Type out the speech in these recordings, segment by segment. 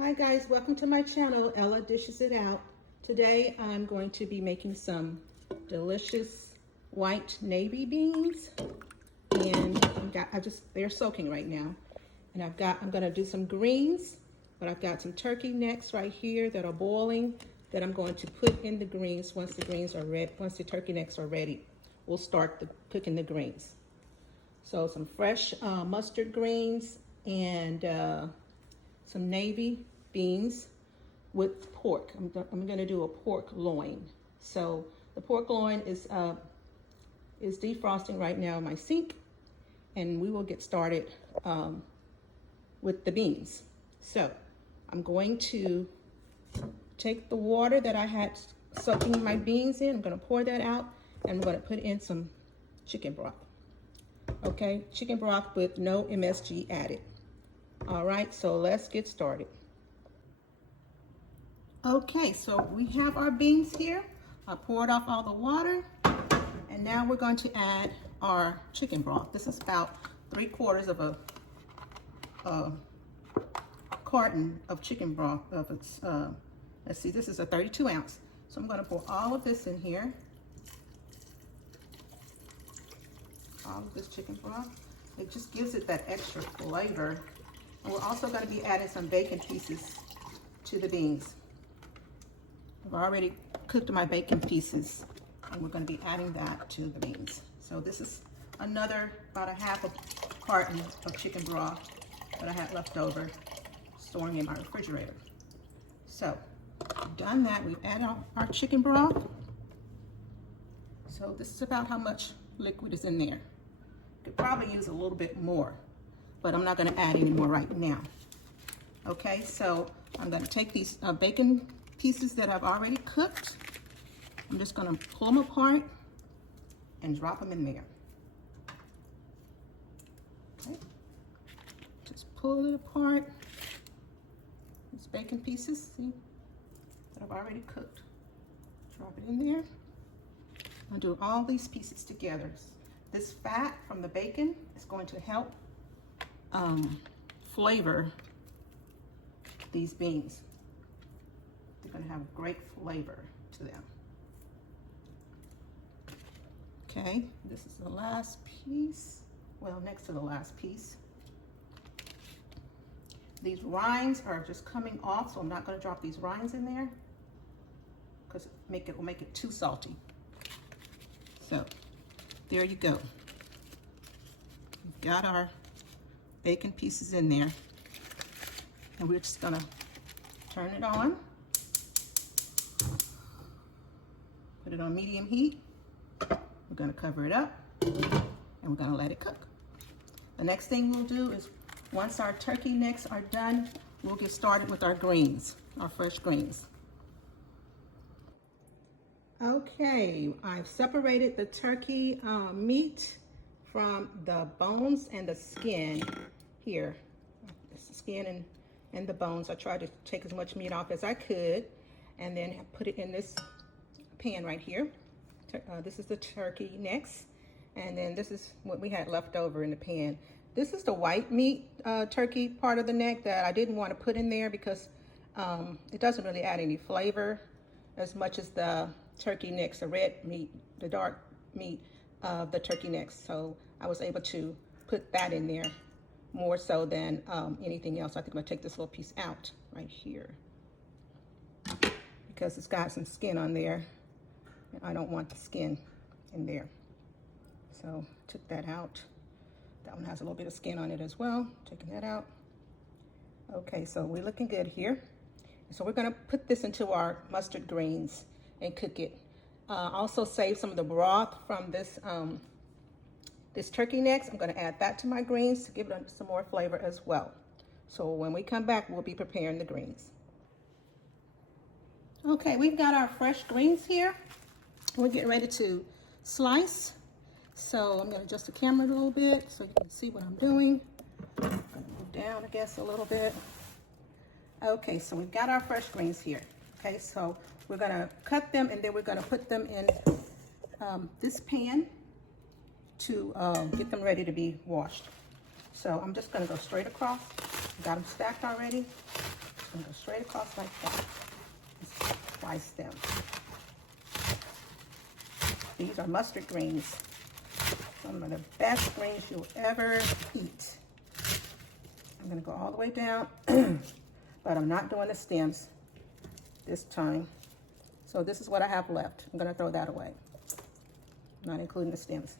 Hi guys, welcome to my channel, Ella Dishes It Out. Today I'm going to be making some delicious white navy beans, and they're soaking right now. And I'm gonna do some greens, but I've got some turkey necks right here that are boiling that I'm going to put in the greens once the turkey necks are ready. We'll start cooking the greens. So some fresh mustard greens and some navy beans with pork. I'm going to do a pork loin. So the pork loin is defrosting right now in my sink, and we will get started with the beans. So I'm going to take the water that I had soaking my beans in. I'm going to pour that out, and I'm going to put in some chicken broth. Okay, chicken broth with no MSG added. All right, so let's get started. Okay, so we have our beans here. I poured off all the water, and now we're going to add our chicken broth. This is about 3/4 of a carton of chicken broth. Let's see, this is a 32 ounce. So I'm going to pour all of this in here. All of this chicken broth. It just gives it that extra flavor. And we're also going to be adding some bacon pieces to the beans. I've already cooked my bacon pieces, and we're going to be adding that to the beans. So this is another about a half a carton of chicken broth that I had left over, storing in my refrigerator. So we've done that. We've added our chicken broth. So this is about how much liquid is in there. Could probably use a little bit more, but I'm not going to add any more right now. Okay, so I'm going to take these bacon pieces that I've already cooked. I'm just going to pull them apart and drop them in there. Okay, just pull it apart. These bacon pieces, see, that I've already cooked. Drop it in there. I'll do all these pieces together. This fat from the bacon is going to help flavor these beans. They're going to have great flavor to them. Okay, this is the last piece. Well, next to the last piece. These rinds are just coming off, so I'm not going to drop these rinds in there because it will make it too salty. So there you go. We've got our bacon pieces in there, and we're just gonna turn it on, put it on medium heat. We're gonna cover it up, and we're gonna let it cook. The next thing we'll do is, once our turkey necks are done, we'll get started with our greens, our fresh greens. Okay, I've separated the turkey meat from the bones and the skin here. It's the skin and the bones. I tried to take as much meat off as I could, and then put it in this pan right here. This is the turkey necks, and then this is what we had left over in the pan. This is the white meat turkey part of the neck that I didn't want to put in there because it doesn't really add any flavor as much as the turkey necks, the red meat, the dark meat of the turkey necks. So I was able to put that in there more so than anything else. I think I'm gonna take this little piece out right here because it's got some skin on there, and I don't want the skin in there. So took that out. That one has a little bit of skin on it as well. Taking that out. Okay, so we're looking good here. So we're gonna put this into our mustard greens and cook it. Also save some of the broth from this this turkey necks. I'm going to add that to my greens to give it some more flavor as well. So when we come back, we'll be preparing the greens. Okay, we've got our fresh greens here. We're getting ready to slice. So I'm going to adjust the camera a little bit so you can see what I'm doing. I'm going to move down, I guess, a little bit. Okay, so we've got our fresh greens here. Okay, so we're going to cut them, and then we're going to put them in this pan to get them ready to be washed. So I'm just going to go straight across. Got them stacked already. and go straight across like that. Slice them. These are mustard greens. Some of the best greens you'll ever eat. I'm gonna go all the way down, but I'm not doing the stems this time. So this is what I have left. I'm gonna throw that away. I'm not including the stems.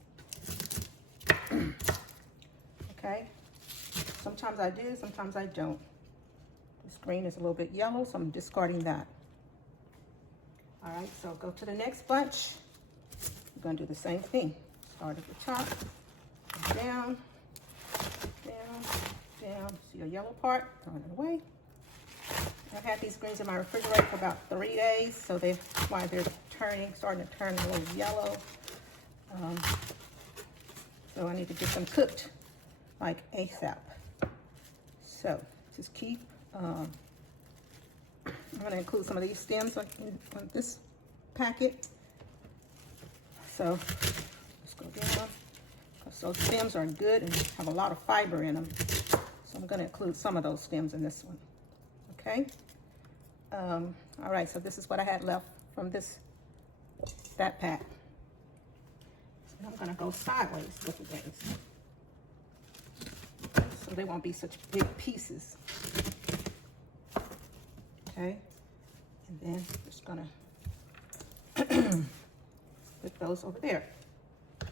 Okay, sometimes I do, sometimes I don't. This green is a little bit yellow, so I'm discarding that. All right, so go to the next bunch. We're gonna do the same thing. Start at the top, down, down, down. See a yellow part, throwing it away. I've had these greens in my refrigerator for about 3 days, so that's why they're starting to turn a little yellow. So I need to get them cooked like ASAP. So just keep, I'm gonna include some of these stems on this packet. So let's go down, because those stems are good and have a lot of fiber in them. So I'm gonna include some of those stems in this one, okay? All right, so this is what I had left from that pack. So I'm gonna go sideways with the things, so they won't be such big pieces. Okay, and then just gonna put those over there. Go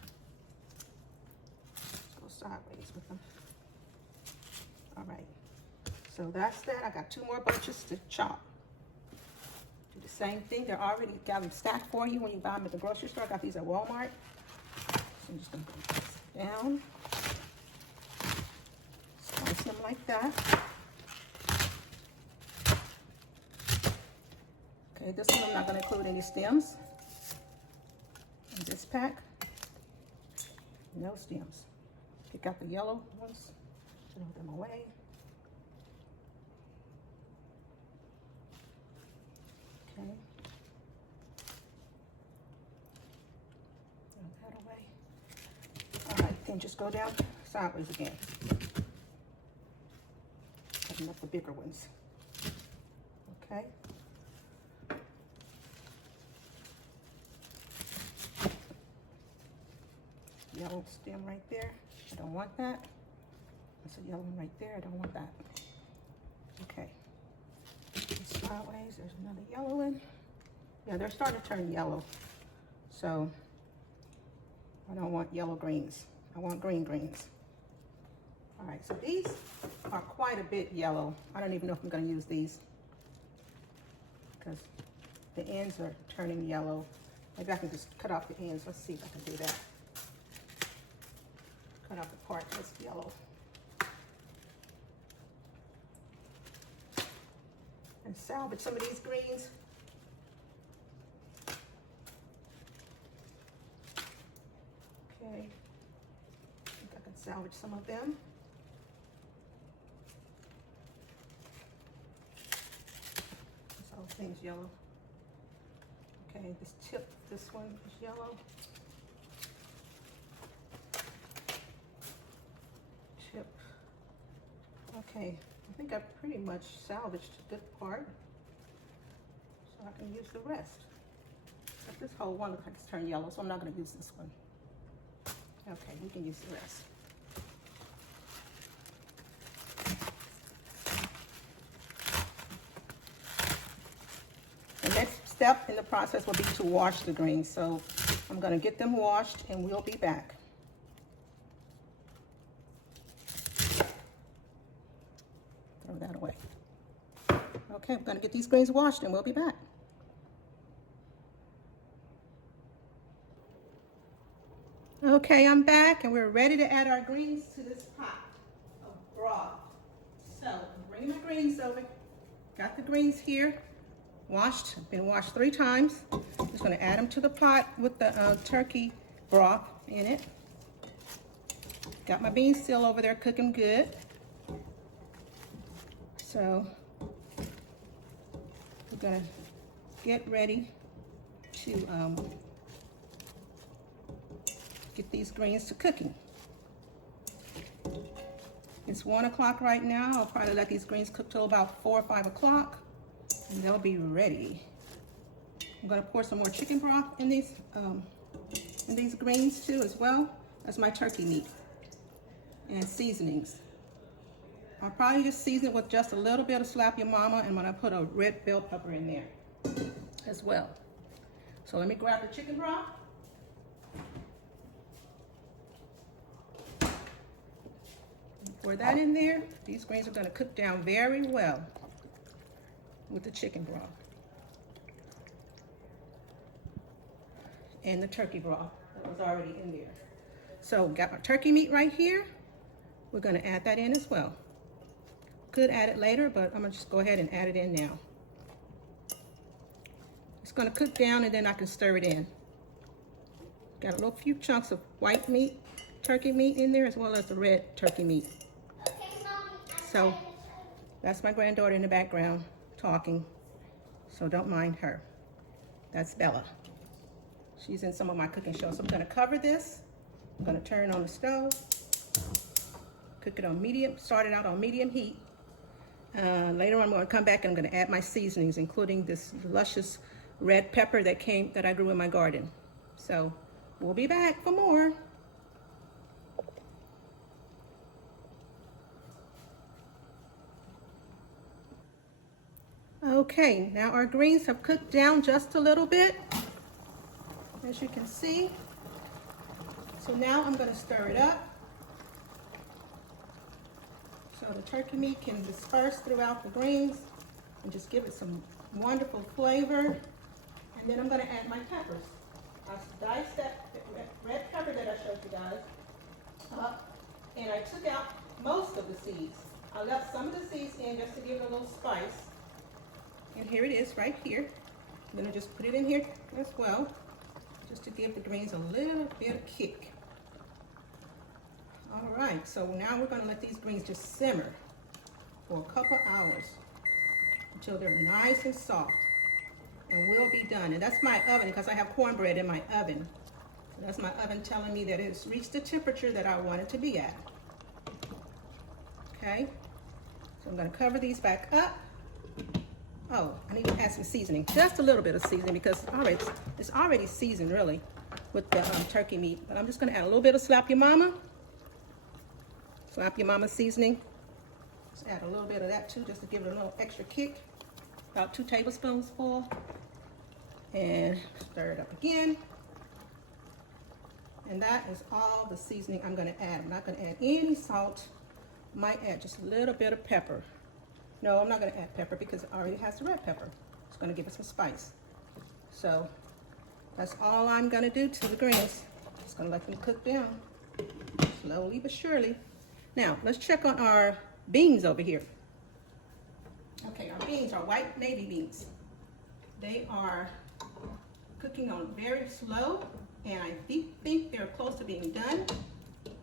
sideways with them. All right, so that's that. I got 2 more bunches to chop. Do the same thing. They're already got them stacked for you when you buy them at the grocery store. I got these at Walmart. So I'm just gonna put this down. Slice them like that. Okay, this one I'm not going to include any stems. In this pack, no stems. Pick out the yellow ones, throw them away. Okay. Throw that away. All right, then just go down sideways again. Cutting up the bigger ones. Okay. Yellow stem right there. I don't want that. That's a yellow one right there. I don't want that. Okay. Sideways, there's another yellow one. Yeah, they're starting to turn yellow. So I don't want yellow greens. I want green greens. All right, so these are quite a bit yellow. I don't even know if I'm going to use these because the ends are turning yellow. Maybe I can just cut off the ends. Let's see if I can do that. Cut off the part that's yellow. And salvage some of these greens. Okay. I think I can salvage some of them. This whole thing's yellow. Okay, this tip, this one is yellow. Tip. Okay, I think I pretty much salvaged a good part. So I can use the rest. But this whole one looks like it's turned yellow, so I'm not going to use this one. Okay, you can use the rest. The next step in the process will be to wash the greens. So I'm going to get them washed and we'll be back. Throw that away. Okay, I'm going to get these greens washed and we'll be back. Okay, I'm back and we're ready to add our greens to this pot of broth. So I'm bringing my greens over. Got the greens here, washed, been washed 3 times. Just gonna add them to the pot with the turkey broth in it. Got my beans still over there cooking good. So we're gonna get ready to get these greens to cooking. It's 1 o'clock right now. I'll probably let these greens cook till about 4 or 5 o'clock, and they'll be ready. I'm gonna pour some more chicken broth in these greens too as well. That's my turkey meat. And seasonings. I'll probably just season it with just a little bit of Slap Your Mama, and I'm gonna put a red bell pepper in there as well. So let me grab the chicken broth. Pour that in there. These greens are gonna cook down very well with the chicken broth. And the turkey broth that was already in there. So got my turkey meat right here. We're gonna add that in as well. Could add it later, but I'm gonna just go ahead and add it in now. It's gonna cook down and then I can stir it in. Got a little few chunks of white meat, turkey meat in there, as well as the red turkey meat. So that's my granddaughter in the background talking, so don't mind her. That's Bella. She's in some of my cooking shows. So I'm gonna cover this. I'm gonna turn on the stove, cook it on medium, start it out on medium heat. Later on, I'm gonna come back and I'm gonna add my seasonings, including this luscious red pepper that I grew in my garden. So we'll be back for more. Okay, now our greens have cooked down just a little bit, as you can see. So now I'm going to stir it up so the turkey meat can disperse throughout the greens and just give it some wonderful flavor. And then I'm going to add my peppers. I diced that red pepper that I showed you guys up, and I took out most of the seeds. I left some of the seeds in just to give it a little spice. And here it is right here. I'm going to just put it in here as well, just to give the greens a little bit of kick. All right, so now we're going to let these greens just simmer for a couple hours until they're nice and soft, and we'll be done. And that's my oven, because I have cornbread in my oven. So that's my oven telling me that it's reached the temperature that I want it to be at. Okay, so I'm going to cover these back up. Oh, I need to add some seasoning, just a little bit of seasoning, because it's already seasoned really with the turkey meat. But I'm just going to add a little bit of Slap Your Mama seasoning. Just add a little bit of that too, just to give it a little extra kick. About 2 tablespoons full, and stir it up again. And that is all the seasoning I'm going to add. I'm not going to add any salt. Might add just a little bit of pepper. No, I'm not going to add pepper because it already has the red pepper. It's going to give it some spice. So that's all I'm going to do to the greens. Just going to let them cook down slowly but surely. Now let's check on our beans over here. Okay, our beans are white navy beans. They are cooking on very slow, and I think they're close to being done.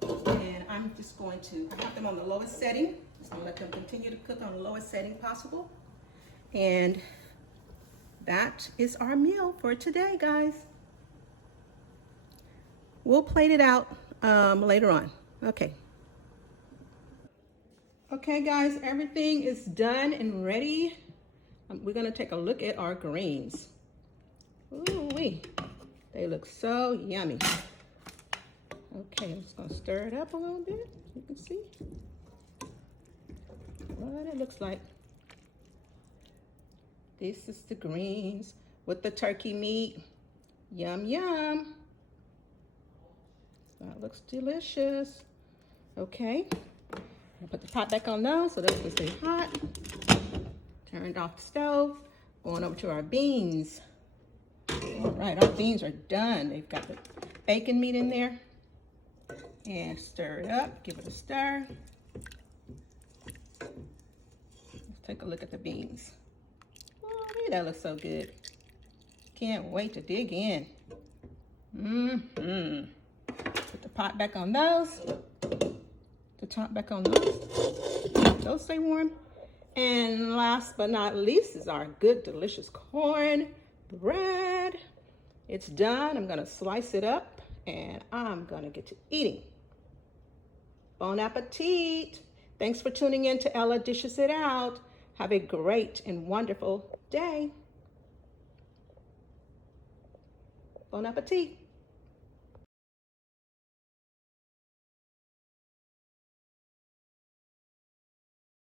And I'm just going to have them on the lowest setting. Just gonna let them continue to cook on the lowest setting possible. And that is our meal for today, guys. We'll plate it out later on. Okay. Okay, guys, everything is done and ready. We're gonna take a look at our greens. Ooh-wee. They look so yummy. Okay, I'm just gonna stir it up a little bit. You can see what it looks like. This is the greens with the turkey meat. Yum, yum. That looks delicious. Okay, I'll put the pot back on now so that it can stay hot. Turned off the stove. Going over to our beans. All right, our beans are done. They've got the bacon meat in there. And stir it up, give it a stir. Let's take a look at the beans. Oh, that looks so good. Can't wait to dig in. Put the pot back on those. The top back on those. Those stay warm. And last but not least is our good, delicious corn bread. It's done. I'm gonna slice it up and I'm gonna get to eating. Bon appetit. Thanks for tuning in to Ella Dishes It Out. Have a great and wonderful day. Bon appetit.